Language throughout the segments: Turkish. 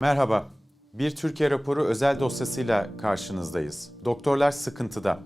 Merhaba. Bir Türkiye raporu özel dosyasıyla karşınızdayız. Doktorlar sıkıntıda.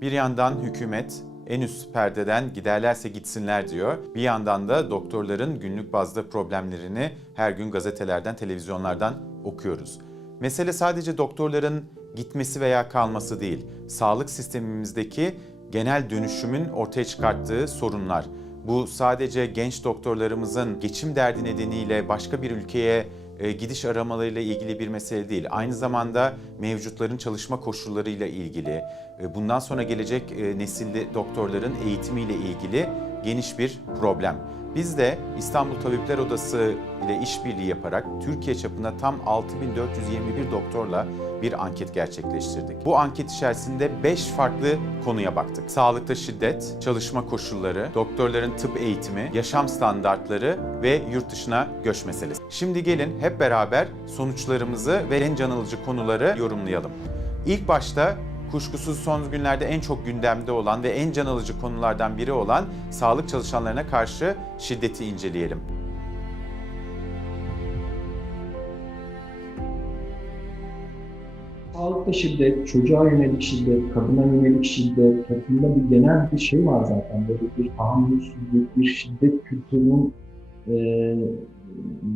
Bir yandan hükümet en üst perdeden giderlerse gitsinler diyor. Bir yandan da doktorların günlük bazda problemlerini her gün gazetelerden, televizyonlardan okuyoruz. Mesele sadece doktorların gitmesi veya kalması değil. Sağlık sistemimizdeki genel dönüşümün ortaya çıkarttığı sorunlar. Bu sadece genç doktorlarımızın geçim derdi nedeniyle başka bir ülkeye gidiş aramalarıyla ilgili bir mesele değil. Aynı zamanda mevcutların çalışma koşullarıyla ilgili, e, bundan sonra gelecek e, nesilli doktorların eğitimiyle ilgili geniş bir problem. Biz de İstanbul Tabipler Odası ile işbirliği yaparak Türkiye çapında tam 6421 doktorla bir anket gerçekleştirdik. Bu anket içerisinde 5 farklı konuya baktık. Sağlıkta şiddet, çalışma koşulları, doktorların tıp eğitimi, yaşam standartları ve yurt dışına göç meselesi. Şimdi gelin hep beraber sonuçlarımızı ve en can alıcı konuları yorumlayalım. İlk başta kuşkusuz son günlerde en çok gündemde olan ve en can alıcı konulardan biri olan sağlık çalışanlarına karşı şiddeti inceleyelim. Sağlıkta şiddet, çocuğa yönelik şiddet, kadına yönelik şiddet, toplumda bir genel bir şey var zaten. Böyle bir tahammülsüzlük, bir şiddet kültürünün e,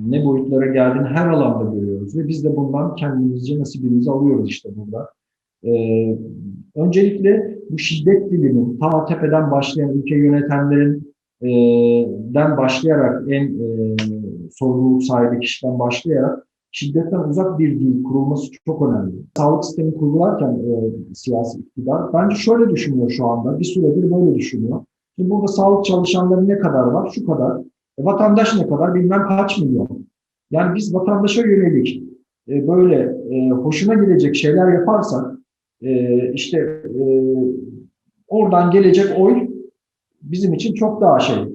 ne boyutlara geldiğini her alanda görüyoruz. Ve biz de bundan kendimizce nasibimizi alıyoruz işte burada. E, öncelikle bu şiddet dilinin ta tepeden başlayan ülke yönetenlerin e, den başlayarak en e, sorumluluk sahibi kişiden başlayarak şiddetten uzak bir dil kurulması çok önemli. Sağlık sistemi kurgularken e, siyasi iktidar bence şöyle düşünüyor şu anda. Bir süredir böyle düşünüyor. Şimdi burada sağlık çalışanları ne kadar var? Şu kadar. E, vatandaş ne kadar? Bilmem kaç milyon. Yani biz vatandaşa yönelik e, böyle e, hoşuna gidecek şeyler yaparsak e, işte e, oradan gelecek oy bizim için çok daha şey. E,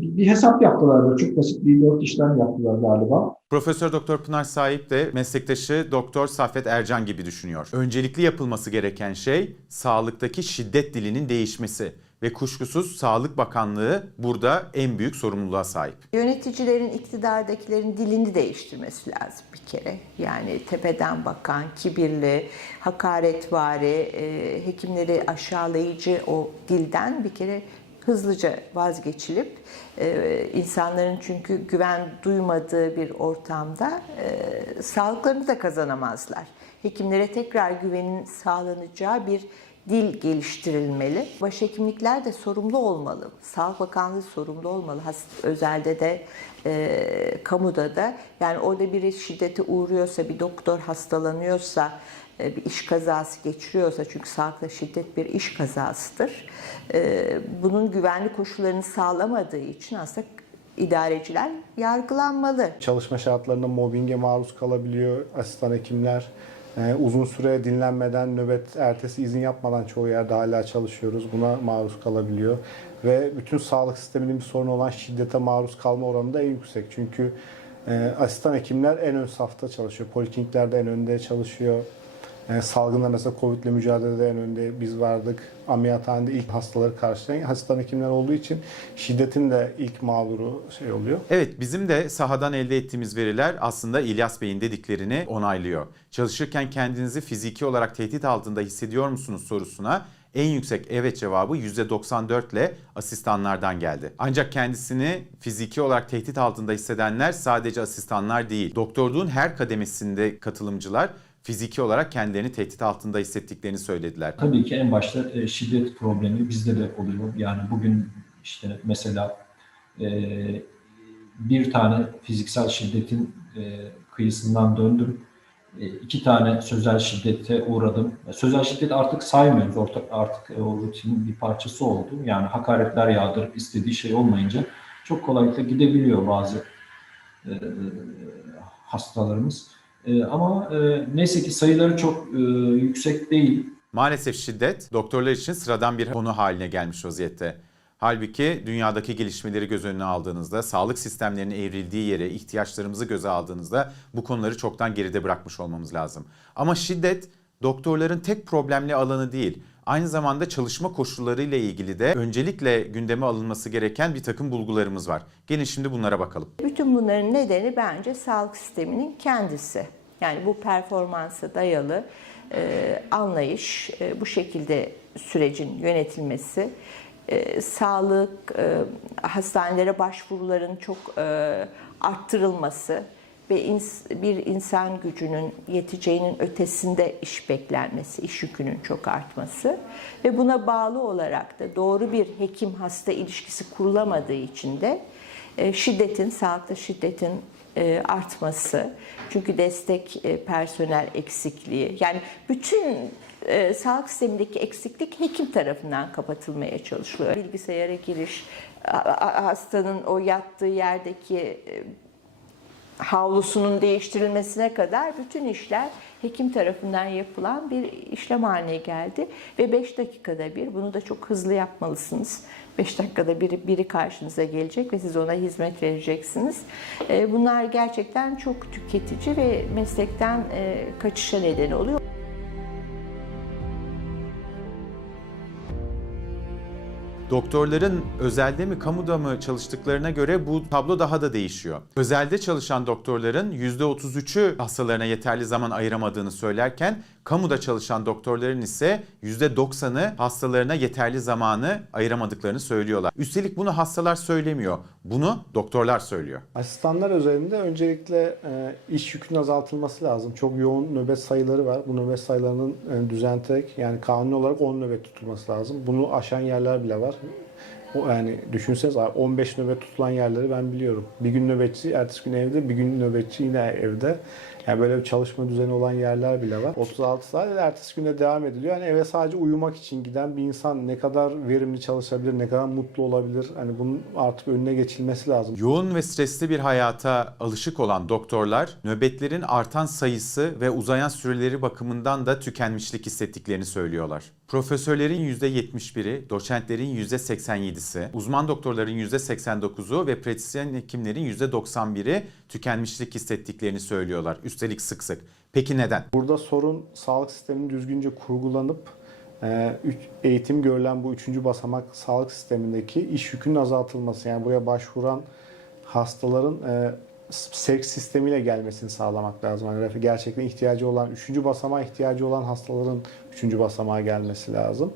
bir, hesap yaptılar. Böyle çok basit bir dört işlem yaptılar galiba. Profesör Doktor Pınar Sahip de meslektaşı Doktor Saffet Ercan gibi düşünüyor. Öncelikli yapılması gereken şey sağlıktaki şiddet dilinin değişmesi ve kuşkusuz Sağlık Bakanlığı burada en büyük sorumluluğa sahip. Yöneticilerin, iktidardakilerin dilini değiştirmesi lazım bir kere. Yani tepeden bakan, kibirli, hakaretvari, e, hekimleri aşağılayıcı o dilden bir kere hızlıca vazgeçilip e, insanların çünkü güven duymadığı bir ortamda e, sağlıklarını da kazanamazlar. Hekimlere tekrar güvenin sağlanacağı bir dil geliştirilmeli. Başhekimlikler de sorumlu olmalı. Sağlık Bakanlığı sorumlu olmalı. Özelde de, e, kamuda da. Yani orada biri şiddete uğruyorsa, bir doktor hastalanıyorsa, e, bir iş kazası geçiriyorsa, çünkü sağlıkta şiddet bir iş kazasıdır. E, bunun güvenli koşullarını sağlamadığı için aslında idareciler yargılanmalı. Çalışma şartlarında mobbinge maruz kalabiliyor asistan hekimler. Ee, uzun süre dinlenmeden, nöbet ertesi izin yapmadan çoğu yerde hala çalışıyoruz. Buna maruz kalabiliyor. Ve bütün sağlık sisteminin bir sorunu olan şiddete maruz kalma oranı da en yüksek. Çünkü e, asistan hekimler en ön safta çalışıyor. Polikliniklerde en önde çalışıyor. E, salgında mesela Covid ile mücadelede en önde biz vardık. Ameliyathanede ilk hastaları karşılayan asistan hekimler olduğu için şiddetin de ilk mağduru şey oluyor. Evet bizim de sahadan elde ettiğimiz veriler aslında İlyas Bey'in dediklerini onaylıyor. Çalışırken kendinizi fiziki olarak tehdit altında hissediyor musunuz sorusuna en yüksek evet cevabı %94 ile asistanlardan geldi. Ancak kendisini fiziki olarak tehdit altında hissedenler sadece asistanlar değil. Doktorluğun her kademesinde katılımcılar fiziki olarak kendilerini tehdit altında hissettiklerini söylediler. Tabii ki en başta e, şiddet problemi bizde de oluyor. Yani bugün işte mesela e, bir tane fiziksel şiddetin e, kıyısından döndüm. İki tane sözel şiddete uğradım. Sözel şiddet artık saymıyoruz. Artık o rutinin bir parçası oldu. Yani hakaretler yağdırıp istediği şey olmayınca çok kolaylıkla gidebiliyor bazı hastalarımız. E, ama e, neyse ki sayıları çok e, yüksek değil. Maalesef şiddet doktorlar için sıradan bir konu haline gelmiş vaziyette. Halbuki dünyadaki gelişmeleri göz önüne aldığınızda, sağlık sistemlerinin evrildiği yere, ihtiyaçlarımızı göze aldığınızda bu konuları çoktan geride bırakmış olmamız lazım. Ama şiddet doktorların tek problemli alanı değil, aynı zamanda çalışma koşullarıyla ilgili de öncelikle gündeme alınması gereken bir takım bulgularımız var. Gelin şimdi bunlara bakalım. Bütün bunların nedeni bence sağlık sisteminin kendisi. Yani bu performansa dayalı e, anlayış, e, bu şekilde sürecin yönetilmesi, e, sağlık, e, hastanelere başvuruların çok e, arttırılması ve ins- bir insan gücünün yeteceğinin ötesinde iş beklenmesi, iş yükünün çok artması ve buna bağlı olarak da doğru bir hekim hasta ilişkisi kurulamadığı için de e, şiddetin, sağlıkta şiddetin e, artması, çünkü destek e, personel eksikliği, yani bütün e, sağlık sistemindeki eksiklik hekim tarafından kapatılmaya çalışılıyor. Bilgisayara giriş, hastanın o yattığı yerdeki e, havlusunun değiştirilmesine kadar bütün işler hekim tarafından yapılan bir işlem haline geldi. Ve 5 dakikada bir, bunu da çok hızlı yapmalısınız. 5 dakikada biri, biri karşınıza gelecek ve siz ona hizmet vereceksiniz. E, Bunlar gerçekten çok tüketici ve meslekten e, kaçışa neden oluyor. Doktorların özelde mi kamuda mı çalıştıklarına göre bu tablo daha da değişiyor. Özelde çalışan doktorların %33'ü hastalarına yeterli zaman ayıramadığını söylerken kamuda çalışan doktorların ise %90'ı hastalarına yeterli zamanı ayıramadıklarını söylüyorlar. Üstelik bunu hastalar söylemiyor. Bunu doktorlar söylüyor. Asistanlar özelinde öncelikle e, iş yükünün azaltılması lazım. Çok yoğun nöbet sayıları var. Bu nöbet sayılarının e, düzenterek yani kanuni olarak 10 nöbet tutulması lazım. Bunu aşan yerler bile var. O yani düşünseniz 15 nöbet tutulan yerleri ben biliyorum. Bir gün nöbetçi, ertesi gün evde, bir gün nöbetçi yine evde. Yani böyle bir çalışma düzeni olan yerler bile var. 36 saat ve ertesi günde devam ediliyor. Yani eve sadece uyumak için giden bir insan ne kadar verimli çalışabilir, ne kadar mutlu olabilir? Hani bunun artık önüne geçilmesi lazım. Yoğun ve stresli bir hayata alışık olan doktorlar nöbetlerin artan sayısı ve uzayan süreleri bakımından da tükenmişlik hissettiklerini söylüyorlar. Profesörlerin %71'i, doçentlerin %87'si, uzman doktorların %89'u ve pratisyen hekimlerin %91'i tükenmişlik hissettiklerini söylüyorlar. Üstelik sık sık. Peki neden? Burada sorun sağlık sisteminin düzgünce kurgulanıp e, eğitim görülen bu üçüncü basamak sağlık sistemindeki iş yükünün azaltılması. Yani buraya başvuran hastaların e, sevk sistemiyle gelmesini sağlamak lazım. Yani gerçekten ihtiyacı olan, üçüncü basamağa ihtiyacı olan hastaların üçüncü basamağa gelmesi lazım.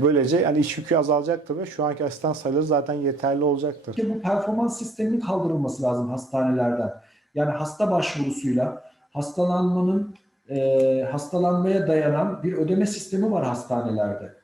Böylece yani iş yükü azalacaktır ve şu anki asistan sayıları zaten yeterli olacaktır. Ki bu performans sisteminin kaldırılması lazım hastanelerden. Yani hasta başvurusuyla hastalanmanın e, hastalanmaya dayanan bir ödeme sistemi var hastanelerde.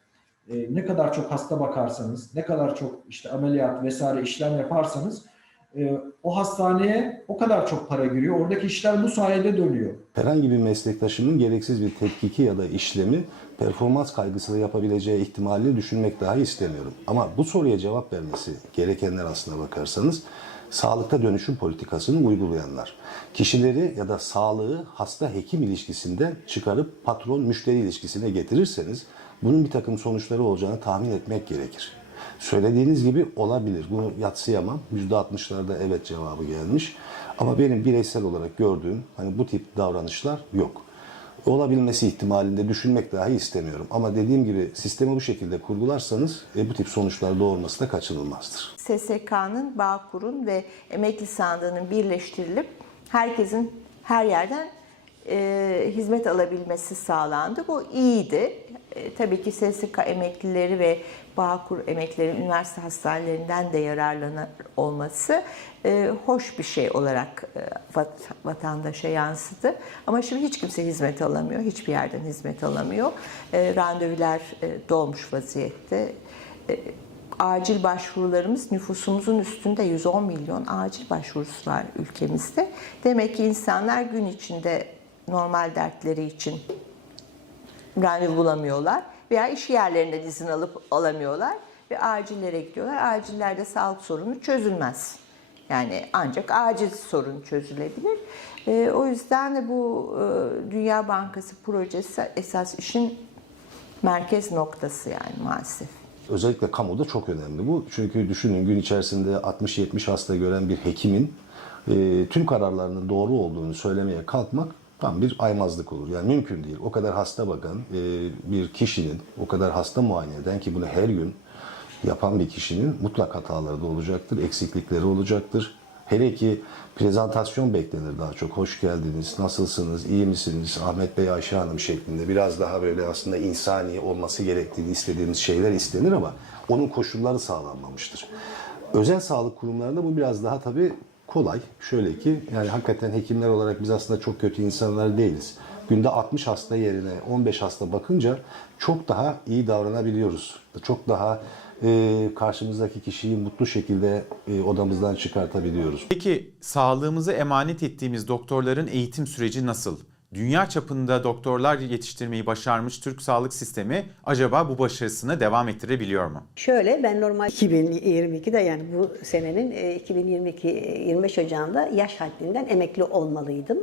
E, ne kadar çok hasta bakarsanız, ne kadar çok işte ameliyat vesaire işlem yaparsanız e, o hastaneye o kadar çok para giriyor. Oradaki işler bu sayede dönüyor. Herhangi bir meslektaşımın gereksiz bir tetkiki ya da işlemi performans kaygısıyla yapabileceği ihtimalini düşünmek dahi istemiyorum. Ama bu soruya cevap vermesi gerekenler aslına bakarsanız sağlıkta dönüşüm politikasını uygulayanlar. Kişileri ya da sağlığı hasta hekim ilişkisinden çıkarıp patron müşteri ilişkisine getirirseniz bunun bir takım sonuçları olacağını tahmin etmek gerekir. Söylediğiniz gibi olabilir. Bunu yatsıyamam. %60'larda evet cevabı gelmiş. Ama benim bireysel olarak gördüğüm hani bu tip davranışlar yok. Olabilmesi ihtimalinde düşünmek dahi istemiyorum. Ama dediğim gibi sistemi bu şekilde kurgularsanız e, bu tip sonuçlar doğurması da kaçınılmazdır. SSK'nın, Bağkur'un ve emekli sandığının birleştirilip herkesin her yerden e, hizmet alabilmesi sağlandı. Bu iyiydi. E, tabii ki SSK emeklileri ve Bağkur emeklilerin üniversite hastanelerinden de yararlanır olması e, hoş bir şey olarak e, vat- vatandaşa yansıdı. Ama şimdi hiç kimse hizmet alamıyor, hiçbir yerden hizmet alamıyor. E, randevular e, dolmuş vaziyette. E, acil başvurularımız nüfusumuzun üstünde 110 milyon acil başvurusu var ülkemizde. Demek ki insanlar gün içinde normal dertleri için randevu bulamıyorlar veya iş yerlerinden izin alıp alamıyorlar ve acillere gidiyorlar. Acillerde sağlık sorunu çözülmez. Yani ancak acil sorun çözülebilir. Ee, o yüzden de bu e, Dünya Bankası projesi esas işin merkez noktası yani maalesef. Özellikle kamuda çok önemli bu. Çünkü düşünün gün içerisinde 60-70 hasta gören bir hekimin e, tüm kararlarının doğru olduğunu söylemeye kalkmak tam bir aymazlık olur. Yani mümkün değil. O kadar hasta bakan e, bir kişinin, o kadar hasta muayene eden ki bunu her gün yapan bir kişinin mutlak hataları da olacaktır, eksiklikleri olacaktır. Hele ki prezentasyon beklenir daha çok. Hoş geldiniz, nasılsınız, iyi misiniz, Ahmet Bey, Ayşe Hanım şeklinde biraz daha böyle aslında insani olması gerektiğini istediğiniz şeyler istenir ama onun koşulları sağlanmamıştır. Özel sağlık kurumlarında bu biraz daha tabii kolay. Şöyle ki yani hakikaten hekimler olarak biz aslında çok kötü insanlar değiliz. Günde 60 hasta yerine 15 hasta bakınca çok daha iyi davranabiliyoruz. Çok daha e, karşımızdaki kişiyi mutlu şekilde e, odamızdan çıkartabiliyoruz. Peki sağlığımızı emanet ettiğimiz doktorların eğitim süreci nasıl? Dünya çapında doktorlar yetiştirmeyi başarmış Türk sağlık sistemi acaba bu başarısını devam ettirebiliyor mu? Şöyle ben normal 2022'de yani bu senenin e, 2022 e, 25 Ocağı'nda yaş haddinden emekli olmalıydım.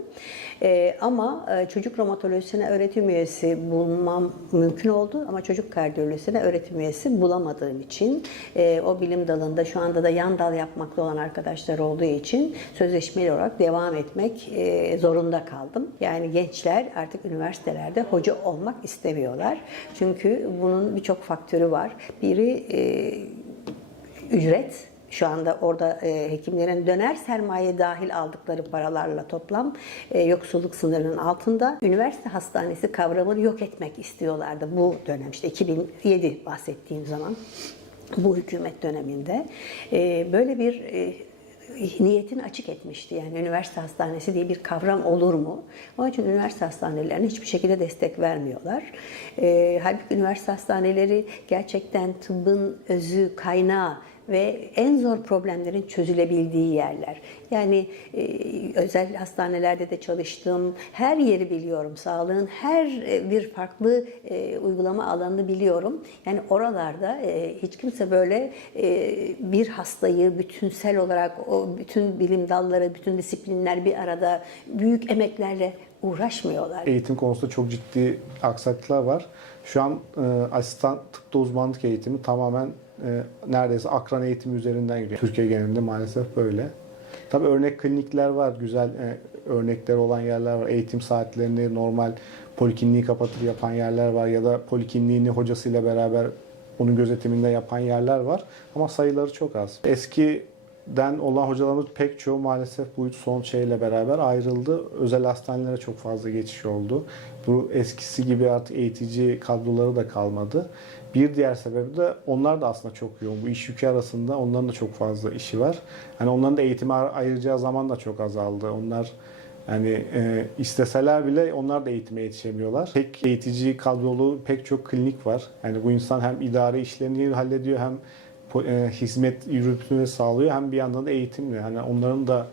E, ama e, çocuk romatolojisine öğretim üyesi bulmam mümkün oldu ama çocuk kardiyolojisine öğretim üyesi bulamadığım için e, o bilim dalında şu anda da yan dal yapmakta olan arkadaşlar olduğu için sözleşmeli olarak devam etmek e, zorunda kaldım. Yani gençler artık üniversitelerde hoca olmak istemiyorlar. Çünkü bunun birçok faktörü var. Biri e, ücret. Şu anda orada e, hekimlerin döner sermaye dahil aldıkları paralarla toplam e, yoksulluk sınırının altında. Üniversite hastanesi kavramını yok etmek istiyorlardı bu dönem. işte 2007 bahsettiğim zaman bu hükümet döneminde e, böyle bir e, niyetini açık etmişti. Yani üniversite hastanesi diye bir kavram olur mu? Onun için üniversite hastanelerine hiçbir şekilde destek vermiyorlar. E, halbuki üniversite hastaneleri gerçekten tıbbın özü, kaynağı ve en zor problemlerin çözülebildiği yerler. Yani e, özel hastanelerde de çalıştım. Her yeri biliyorum. Sağlığın her e, bir farklı e, uygulama alanını biliyorum. Yani oralarda e, hiç kimse böyle e, bir hastayı bütünsel olarak o bütün bilim dalları, bütün disiplinler bir arada büyük emeklerle uğraşmıyorlar. Eğitim konusunda çok ciddi aksaklıklar var. Şu an e, asistan tıpta uzmanlık eğitimi tamamen e, neredeyse akran eğitimi üzerinden gidiyor. Türkiye genelinde maalesef böyle. Tabii örnek klinikler var, güzel e, örnekleri olan yerler var. Eğitim saatlerini normal polikliniği kapatıp yapan yerler var ya da polikliniğini hocasıyla beraber onun gözetiminde yapan yerler var. Ama sayıları çok az. Eskiden olan hocalarımız pek çoğu maalesef bu son şeyle beraber ayrıldı. Özel hastanelere çok fazla geçiş oldu. Bu eskisi gibi artık eğitici kadroları da kalmadı. Bir diğer sebebi de onlar da aslında çok yoğun. Bu iş yükü arasında onların da çok fazla işi var. Hani onların da eğitime ayıracağı zaman da çok azaldı. Onlar yani e, isteseler bile onlar da eğitime yetişemiyorlar. Pek eğitici kadrolu pek çok klinik var. Yani bu insan hem idari işlerini hallediyor hem hizmet yürütmeyi sağlıyor hem bir yandan da eğitimli. Hani onların da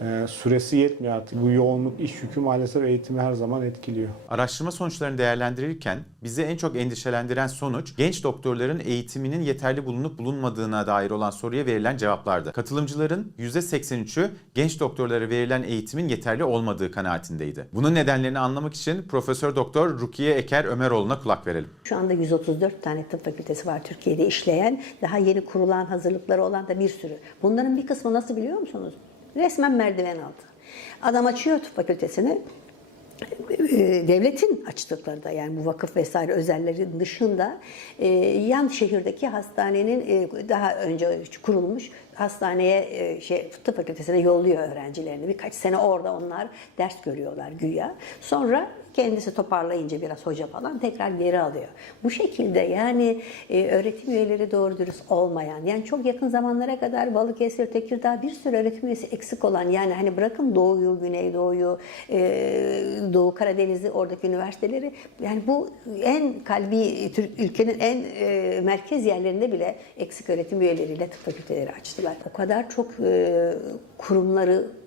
e, süresi yetmiyor artık. Bu yoğunluk, iş yükü maalesef eğitimi her zaman etkiliyor. Araştırma sonuçlarını değerlendirirken bizi en çok endişelendiren sonuç genç doktorların eğitiminin yeterli bulunup bulunmadığına dair olan soruya verilen cevaplardı. Katılımcıların %83'ü genç doktorlara verilen eğitimin yeterli olmadığı kanaatindeydi. Bunun nedenlerini anlamak için Profesör Doktor Rukiye Eker Ömeroğlu'na kulak verelim. Şu anda 134 tane tıp fakültesi var Türkiye'de işleyen. Daha yeni kurulan, hazırlıkları olan da bir sürü. Bunların bir kısmı nasıl biliyor musunuz? Resmen merdiven altı. Adam açıyor tıp fakültesini. e, devletin açtıkları da yani bu vakıf vesaire özellerin dışında e, yan şehirdeki hastanenin e, daha önce kurulmuş hastaneye e, şey tıp fakültesine yolluyor öğrencilerini. Birkaç sene orada onlar ders görüyorlar güya. Sonra kendisi toparlayınca biraz hoca falan tekrar geri alıyor. Bu şekilde yani e, öğretim üyeleri doğru dürüst olmayan yani çok yakın zamanlara kadar Balıkesir, Tekirdağ bir sürü öğretim üyesi eksik olan yani hani bırakın Doğu'yu, Güneydoğu'yu, e, Doğu Karadeniz'i oradaki üniversiteleri yani bu en kalbi ülkenin en e, merkez yerlerinde bile eksik öğretim üyeleriyle tıp fakülteleri açtılar. O kadar çok e, kurumları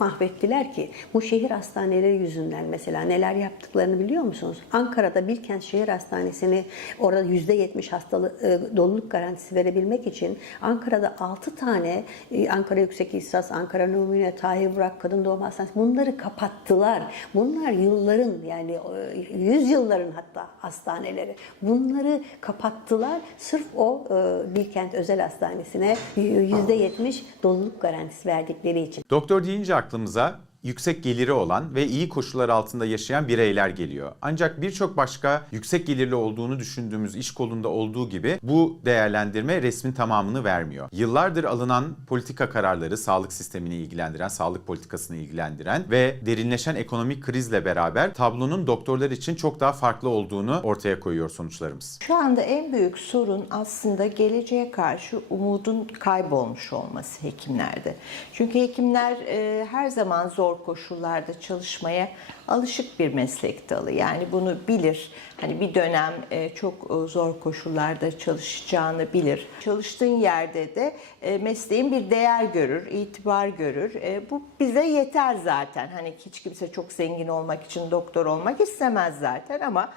mahvettiler ki bu şehir hastaneleri yüzünden mesela neler yaptıklarını biliyor musunuz? Ankara'da Bilkent Şehir Hastanesi'ni orada %70 hastalık e, doluluk garantisi verebilmek için Ankara'da 6 tane e, Ankara Yüksek İhtisas, Ankara Numune, Tahir Burak Kadın Doğum Hastanesi bunları kapattılar. Bunlar yılların yani e, yüz yılların hatta hastaneleri. Bunları kapattılar sırf o e, Bilkent Özel Hastanesi'ne %70 doluluk garantisi verdikleri için. Doktor deyince aklımıza yüksek geliri olan ve iyi koşullar altında yaşayan bireyler geliyor. Ancak birçok başka yüksek gelirli olduğunu düşündüğümüz iş kolunda olduğu gibi bu değerlendirme resmin tamamını vermiyor. Yıllardır alınan politika kararları sağlık sistemini ilgilendiren, sağlık politikasını ilgilendiren ve derinleşen ekonomik krizle beraber tablonun doktorlar için çok daha farklı olduğunu ortaya koyuyor sonuçlarımız. Şu anda en büyük sorun aslında geleceğe karşı umudun kaybolmuş olması hekimlerde. Çünkü hekimler e, her zaman zor koşullarda çalışmaya alışık bir meslek dalı. Yani bunu bilir. Hani bir dönem e, çok e, zor koşullarda çalışacağını bilir. Çalıştığın yerde de e, mesleğin bir değer görür, itibar görür. Bu bize yeter zaten. Hani hiç kimse çok zengin olmak için doktor olmak istemez zaten ama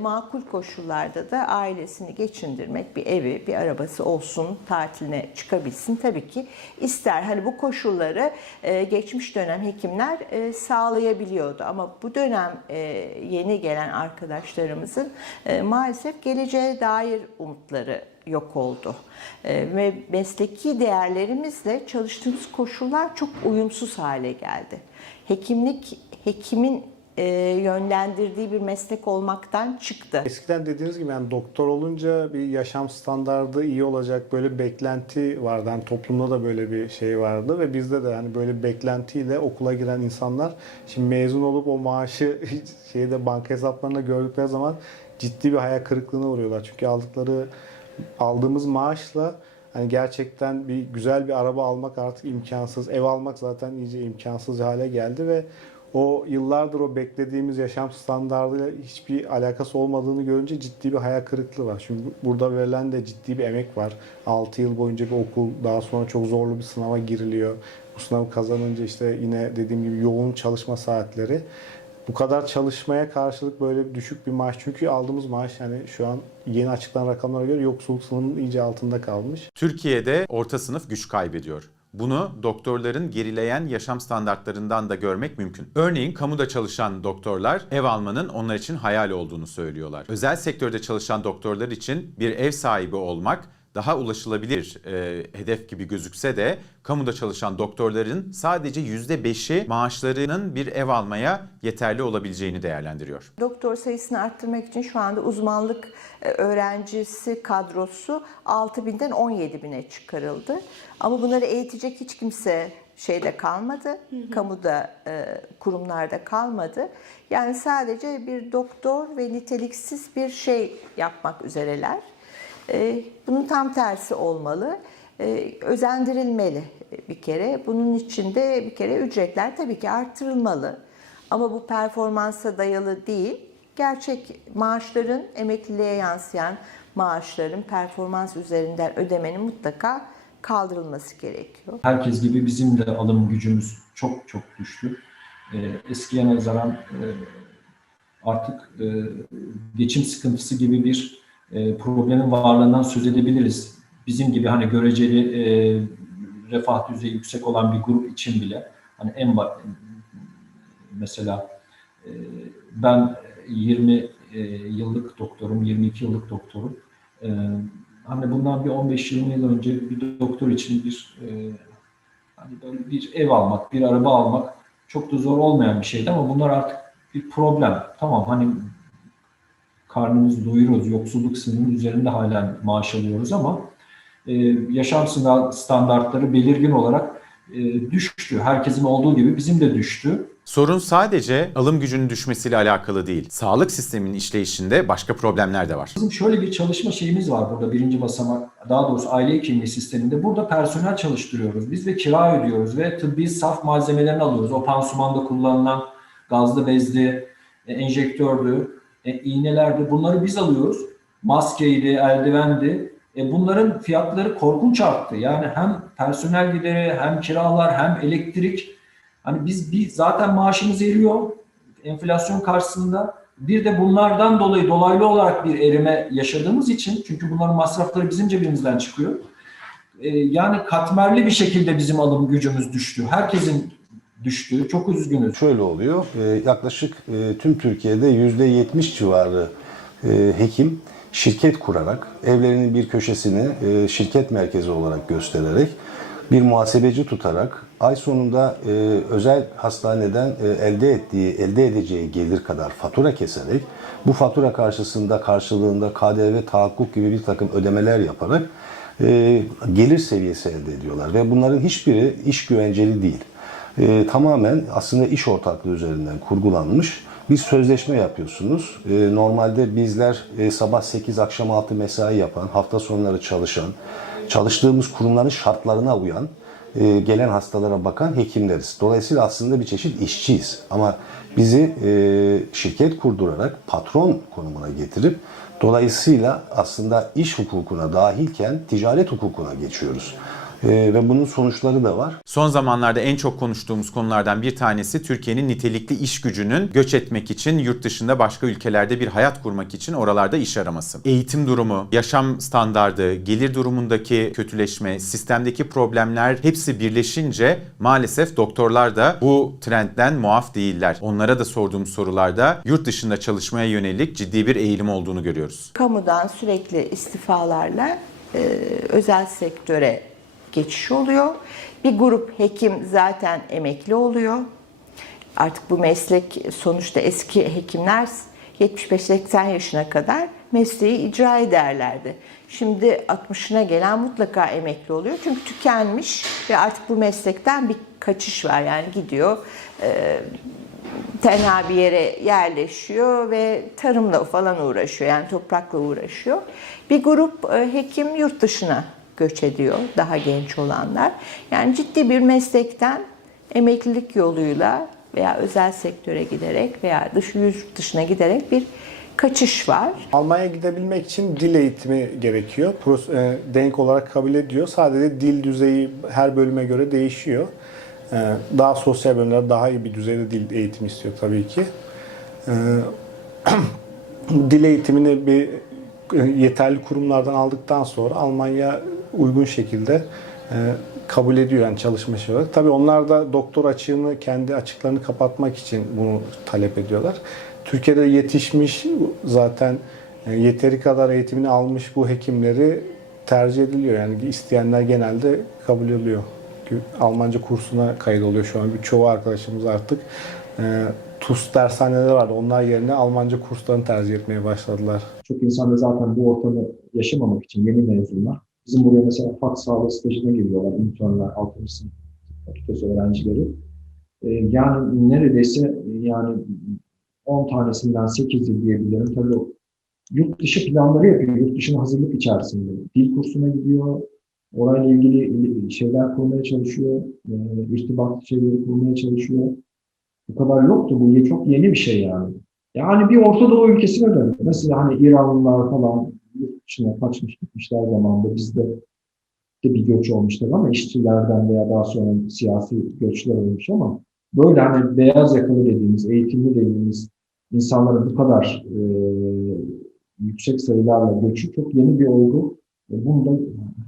makul koşullarda da ailesini geçindirmek, bir evi, bir arabası olsun, tatiline çıkabilsin tabii ki ister. Hani bu koşulları geçmiş dönem hekimler sağlayabiliyordu ama bu dönem e, yeni gelen arkadaşlarımızın e, maalesef geleceğe dair umutları yok oldu. E, ve mesleki değerlerimizle çalıştığımız koşullar çok uyumsuz hale geldi. Hekimlik, hekimin e, yönlendirdiği bir meslek olmaktan çıktı. Eskiden dediğiniz gibi yani doktor olunca bir yaşam standardı iyi olacak böyle beklenti vardı. Yani toplumda da böyle bir şey vardı ve bizde de hani böyle beklentiyle okula giren insanlar şimdi mezun olup o maaşı şeyde banka hesaplarında gördükleri zaman ciddi bir hayal kırıklığına uğruyorlar. Çünkü aldıkları aldığımız maaşla hani gerçekten bir güzel bir araba almak artık imkansız. Ev almak zaten iyice imkansız hale geldi ve o yıllardır o beklediğimiz yaşam standartıyla hiçbir alakası olmadığını görünce ciddi bir hayal kırıklığı var. Çünkü burada verilen de ciddi bir emek var. 6 yıl boyunca bir okul, daha sonra çok zorlu bir sınava giriliyor. Bu sınavı kazanınca işte yine dediğim gibi yoğun çalışma saatleri. Bu kadar çalışmaya karşılık böyle düşük bir maaş. Çünkü aldığımız maaş yani şu an yeni açıklanan rakamlara göre yoksulluk sınırının iyice altında kalmış. Türkiye'de orta sınıf güç kaybediyor. Bunu doktorların gerileyen yaşam standartlarından da görmek mümkün. Örneğin kamuda çalışan doktorlar ev almanın onlar için hayal olduğunu söylüyorlar. Özel sektörde çalışan doktorlar için bir ev sahibi olmak daha ulaşılabilir e, hedef gibi gözükse de kamuda çalışan doktorların sadece %5'i maaşlarının bir ev almaya yeterli olabileceğini değerlendiriyor. Doktor sayısını arttırmak için şu anda uzmanlık e, öğrencisi kadrosu 6000'den 17000'e çıkarıldı. Ama bunları eğitecek hiç kimse şeyde kalmadı. Kamuda, e, kurumlarda kalmadı. Yani sadece bir doktor ve niteliksiz bir şey yapmak üzereler. E, Bunun tam tersi olmalı. E, Özendirilmeli bir kere. Bunun için de bir kere ücretler tabii ki arttırılmalı. Ama bu performansa dayalı değil, gerçek maaşların, emekliliğe yansıyan maaşların performans üzerinden ödemenin mutlaka kaldırılması gerekiyor. herkes gibi bizim de alım gücümüz çok çok düştü. Ee, eskiye nazaran e, artık e, geçim sıkıntısı gibi bir e, problemin varlığından söz edebiliriz. Bizim gibi hani göreceli e, refah düzeyi yüksek olan bir grup için bile hani en mesela e, ben 20 e, yıllık doktorum, 22 yıllık doktorum. E, hani bundan bir 15-20 yıl önce bir doktor için bir e, hani böyle bir ev almak, bir araba almak çok da zor olmayan bir şeydi ama bunlar artık bir problem. Tamam hani karnımızı doyuruyoruz, yoksulluk sınırının üzerinde halen maaş alıyoruz ama e, yaşam standartları belirgin olarak e, düştü. Herkesin olduğu gibi bizim de düştü. Sorun sadece alım gücünün düşmesiyle alakalı değil. Sağlık sisteminin işleyişinde başka problemler de var. Bizim şöyle bir çalışma şeyimiz var burada birinci basamak, daha doğrusu aile hekimliği sisteminde. Burada personel çalıştırıyoruz. Biz de kira ödüyoruz ve tıbbi saf malzemelerini alıyoruz. O pansumanda kullanılan gazlı bezli, e, enjektördü, e, iğnelerdi. Bunları biz alıyoruz. Maskeydi, eldivendi. E, bunların fiyatları korkunç arttı. Yani hem personel gideri, hem kiralar, hem elektrik. Hani biz bir zaten maaşımız eriyor enflasyon karşısında. Bir de bunlardan dolayı dolaylı olarak bir erime yaşadığımız için çünkü bunların masrafları bizim cebimizden çıkıyor. E, yani katmerli bir şekilde bizim alım gücümüz düştü. Herkesin düştü. Çok üzgünüz. Şöyle oluyor. e, Yaklaşık e, tüm Türkiye'de %70 civarı e, hekim şirket kurarak evlerinin bir köşesini şirket merkezi olarak göstererek bir muhasebeci tutarak ay sonunda özel hastaneden elde ettiği, elde edeceği gelir kadar fatura keserek bu fatura karşısında karşılığında KDV tahakkuk gibi bir takım ödemeler yaparak gelir seviyesi elde ediyorlar ve bunların hiçbiri iş güvenceli değil. E, tamamen aslında iş ortaklığı üzerinden kurgulanmış bir sözleşme yapıyorsunuz. E, normalde bizler e, sabah 8 akşam 6 mesai yapan, hafta sonları çalışan, çalıştığımız kurumların şartlarına uyan, e, gelen hastalara bakan hekimleriz. Dolayısıyla aslında bir çeşit işçiyiz. Ama bizi e, şirket kurdurarak patron konumuna getirip dolayısıyla aslında iş hukukuna dahilken ticaret hukukuna geçiyoruz. E, ve bunun sonuçları da var. Son zamanlarda en çok konuştuğumuz konulardan bir tanesi Türkiye'nin nitelikli iş gücünün göç etmek için yurt dışında başka ülkelerde bir hayat kurmak için oralarda iş araması. Eğitim durumu, yaşam standardı, gelir durumundaki kötüleşme, sistemdeki problemler hepsi birleşince maalesef doktorlar da bu trendden muaf değiller. Onlara da sorduğum sorularda yurt dışında çalışmaya yönelik ciddi bir eğilim olduğunu görüyoruz. Kamudan sürekli istifalarla e, özel sektöre geçiş oluyor. Bir grup hekim zaten emekli oluyor. Artık bu meslek sonuçta eski hekimler 75-80 yaşına kadar mesleği icra ederlerdi. Şimdi 60'ına gelen mutlaka emekli oluyor. Çünkü tükenmiş ve artık bu meslekten bir kaçış var. Yani gidiyor e, tenha bir yere yerleşiyor ve tarımla falan uğraşıyor. Yani toprakla uğraşıyor. Bir grup e, hekim yurt dışına göç ediyor. Daha genç olanlar. Yani ciddi bir meslekten emeklilik yoluyla veya özel sektöre giderek veya dış yurt dışına giderek bir kaçış var. Almanya'ya gidebilmek için dil eğitimi gerekiyor. E, denk olarak kabul ediyor. Sadece dil düzeyi her bölüme göre değişiyor. E, Daha sosyal bölümler daha iyi bir düzeyde dil eğitimi istiyor tabii ki. E, Dil eğitimini bir yeterli kurumlardan aldıktan sonra Almanya uygun şekilde e, kabul ediyor yani çalışma şey olarak. Tabii onlar da doktor açığını, kendi açıklarını kapatmak için bunu talep ediyorlar. Türkiye'de yetişmiş zaten e, yeteri kadar eğitimini almış bu hekimleri tercih ediliyor. Yani isteyenler genelde kabul ediliyor. Almanca kursuna kaydoluyor şu an. Çoğu arkadaşımız artık e, TUS dershaneleri vardı. Onlar yerine Almanca kurslarını tercih etmeye başladılar. Çok insan da zaten bu ortamı yaşamamak için yeni mezunlar. Bizim buraya mesela FAK sağlığı stajına geliyorlar. internler, 6. sınıf fakültesi öğrencileri. Ee, yani neredeyse yani 10 tanesinden 8'i diyebilirim. Tabii yurt dışı planları yapıyor. Yurt dışına hazırlık içerisinde. Dil kursuna gidiyor. Orayla ilgili şeyler kurmaya çalışıyor. E, irtibat şeyleri kurmaya çalışıyor. Bu kadar yoktu. Bu çok yeni bir şey yani. Yani bir Orta Doğu ülkesine dönüyor. Mesela hani İranlılar falan dışına kaçmış gitmişler zamanında bizde de bir göç olmuştur ama işçilerden veya daha sonra siyasi göçler olmuş ama böyle hani beyaz yakalı dediğimiz, eğitimli dediğimiz insanların bu kadar e, yüksek sayılarla göçü çok yeni bir olgu. E, bunu da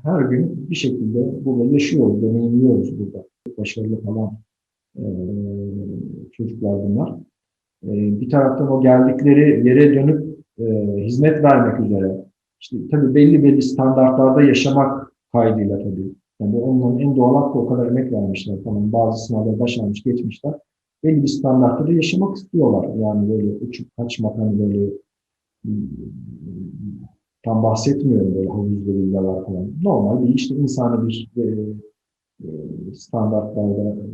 her gün bir şekilde burada yaşıyoruz, deneyimliyoruz burada. Başarılı falan e, çocuklar bunlar. E, bir taraftan o geldikleri yere dönüp e, hizmet vermek üzere. İşte tabii belli belli standartlarda yaşamak kaydıyla tabii. Yani onların en doğal hakkı o kadar emek vermişler falan. Bazı sınavları başarmış, geçmişler. Belli bir standartta da yaşamak istiyorlar. Yani böyle uçup kaçmak hani böyle hmm, tam bahsetmiyorum böyle havuzlu villalar falan. Normal bir işte insani bir e, e, standartlarda e,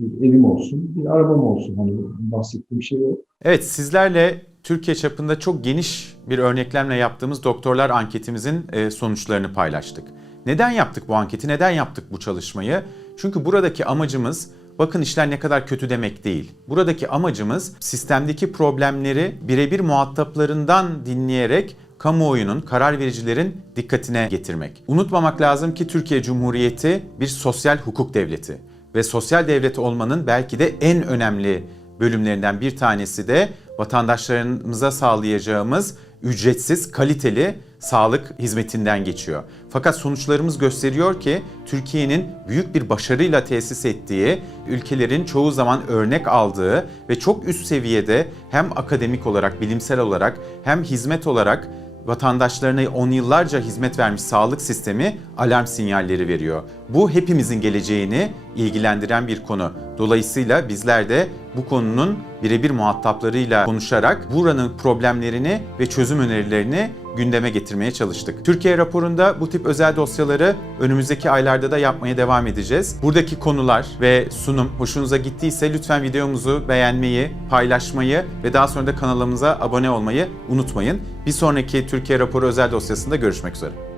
bir evim olsun, bir arabam olsun. Hani bahsettiğim şey o. Evet sizlerle Türkiye çapında çok geniş bir örneklemle yaptığımız doktorlar anketimizin e, sonuçlarını paylaştık. Neden yaptık bu anketi? Neden yaptık bu çalışmayı? Çünkü buradaki amacımız bakın işler ne kadar kötü demek değil. Buradaki amacımız sistemdeki problemleri birebir muhataplarından dinleyerek kamuoyunun, karar vericilerin dikkatine getirmek. Unutmamak lazım ki Türkiye Cumhuriyeti bir sosyal hukuk devleti ve sosyal devlet olmanın belki de en önemli bölümlerinden bir tanesi de vatandaşlarımıza sağlayacağımız ücretsiz, kaliteli sağlık hizmetinden geçiyor. Fakat sonuçlarımız gösteriyor ki Türkiye'nin büyük bir başarıyla tesis ettiği, ülkelerin çoğu zaman örnek aldığı ve çok üst seviyede hem akademik olarak, bilimsel olarak hem hizmet olarak vatandaşlarına on yıllarca hizmet vermiş sağlık sistemi alarm sinyalleri veriyor. Bu hepimizin geleceğini ilgilendiren bir konu. Dolayısıyla bizler de bu konunun birebir muhataplarıyla konuşarak buranın problemlerini ve çözüm önerilerini gündeme getirmeye çalıştık. Türkiye raporunda bu tip özel dosyaları önümüzdeki aylarda da yapmaya devam edeceğiz. Buradaki konular ve sunum hoşunuza gittiyse lütfen videomuzu beğenmeyi, paylaşmayı ve daha sonra da kanalımıza abone olmayı unutmayın. Bir sonraki Türkiye raporu özel dosyasında görüşmek üzere.